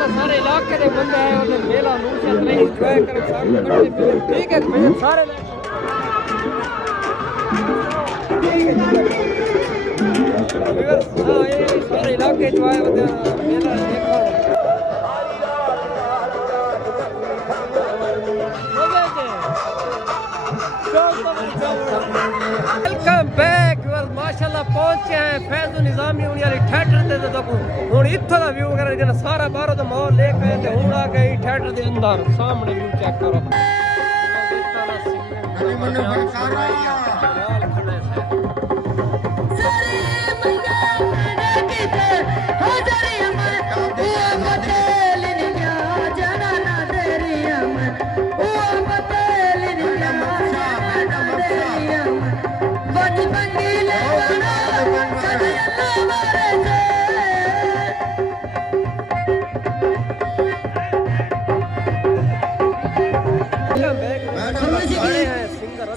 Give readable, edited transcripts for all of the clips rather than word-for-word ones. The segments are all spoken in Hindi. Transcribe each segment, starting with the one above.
माशाल्लाह सारे इलाके के बंदे आए और मेला नूशत नहीं एंजॉय करो ठीक है सारे सारे इलाके जो आए मेला देखो वेलकम बैक माशाल्लाह पहुंचे हैं फैज़ुल निज़ामी वाली थिएटर दे देखो हुन इत्थों दा व्यू वगैरह सारा बाहरों दा माहौल लेके ते हुन आ गए थिएटर दे अंदर सामने व्यू चेक करो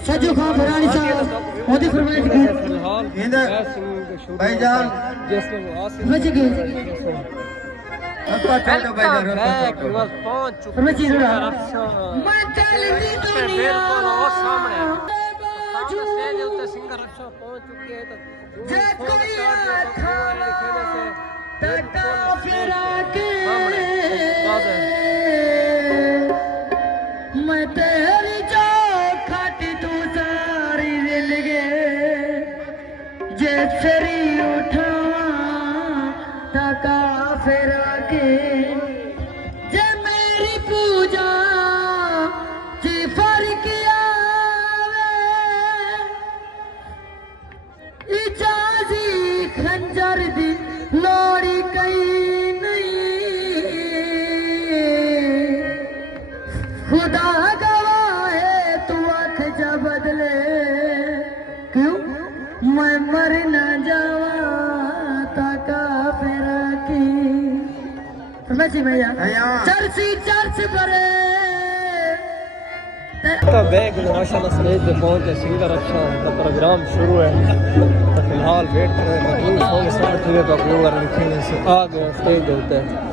सजो खां फरानी साहब मोदी फरमाइश की भाईजान समझ गए आपका छोटा भाईजान बस पहुंच चुके समझ गए मैं चल दी दुनिया वो सामने स्टेज पे सिंगर अच्छा पहुंच चुके हैं तो जे कोई तका फिरा के मैं तेरी जो खाती तू सारी जिंदगी जे सरी उठा तका फिरा के जे मेरी पूजा जी फर्क आवे इजाजी खंजर दी लोड़ी कई खुदा गवाह है तू आँख जा बदले क्यों मैं मर न जावा ताका फिरा की समझी भैया चर्ची चर्च भरे तो बैग माशाल्लाह स्टेज पे पहुंचे सिंगर अच्छा का प्रोग्राम शुरू है फिलहाल वेट कर रहे हैं मौजूद सॉन्ग स्टार्ट हुए तो व्यूअर लिखने से आ गए स्टेज पे होते हैं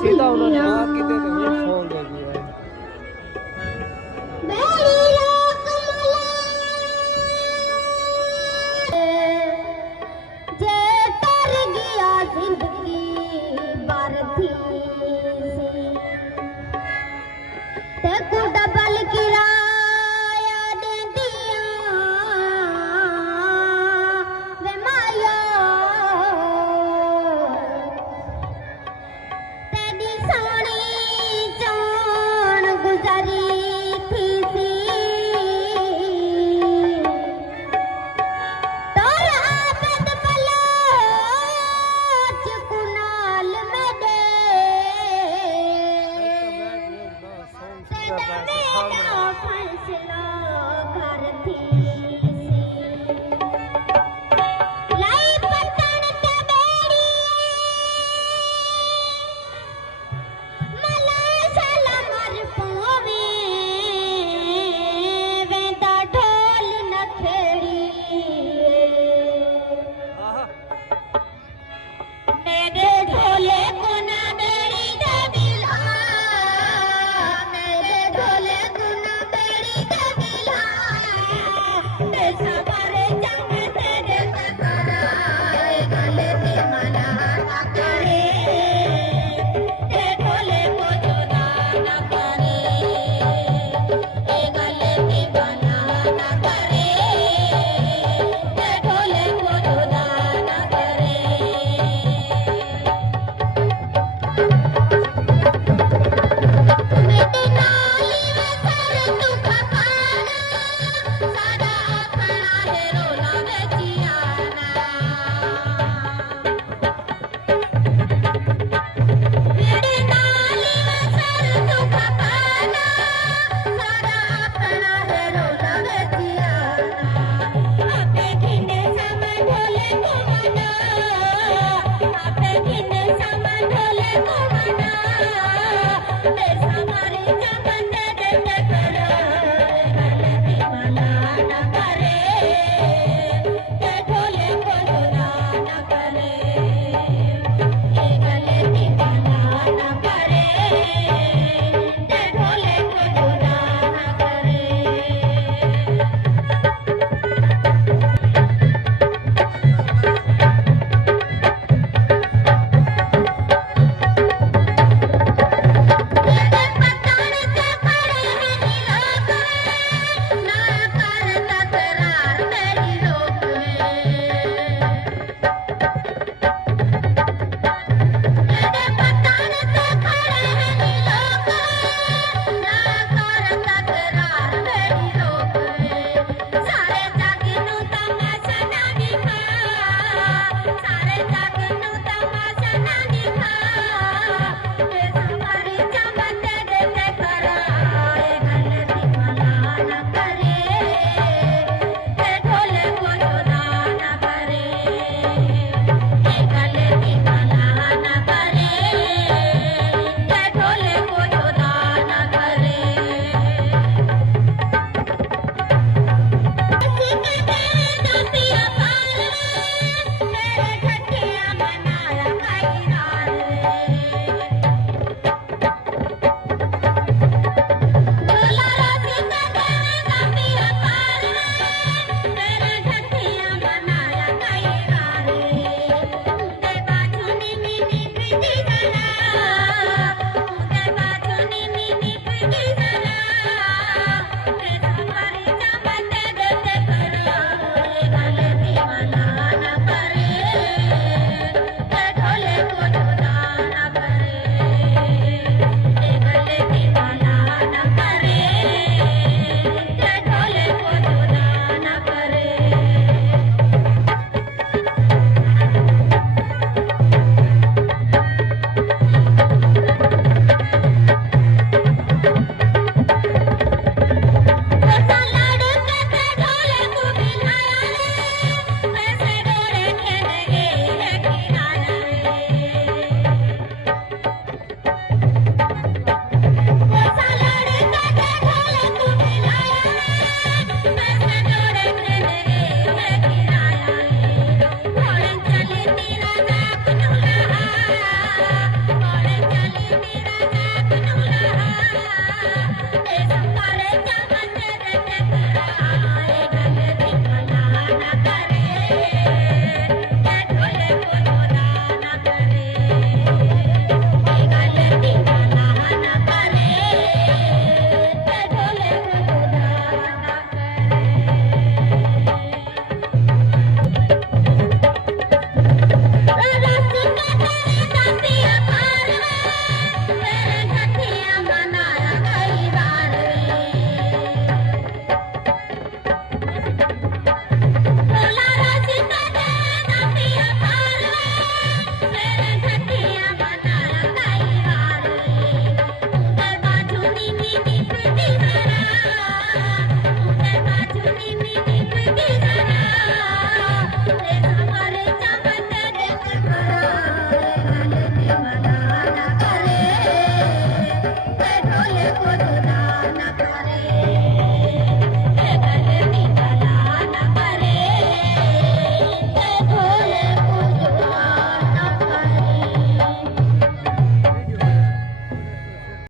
सीधा उन्होंने आके दे दिया फोन दे दिया जे तर गया जिंदगी बारथी ते को डबल किराया दे दिया वे माया तेरी सोनी जान गुजरी थी सी तोर आबद बलोच कुनाल में दे तेरा मेरा फैसला कर थी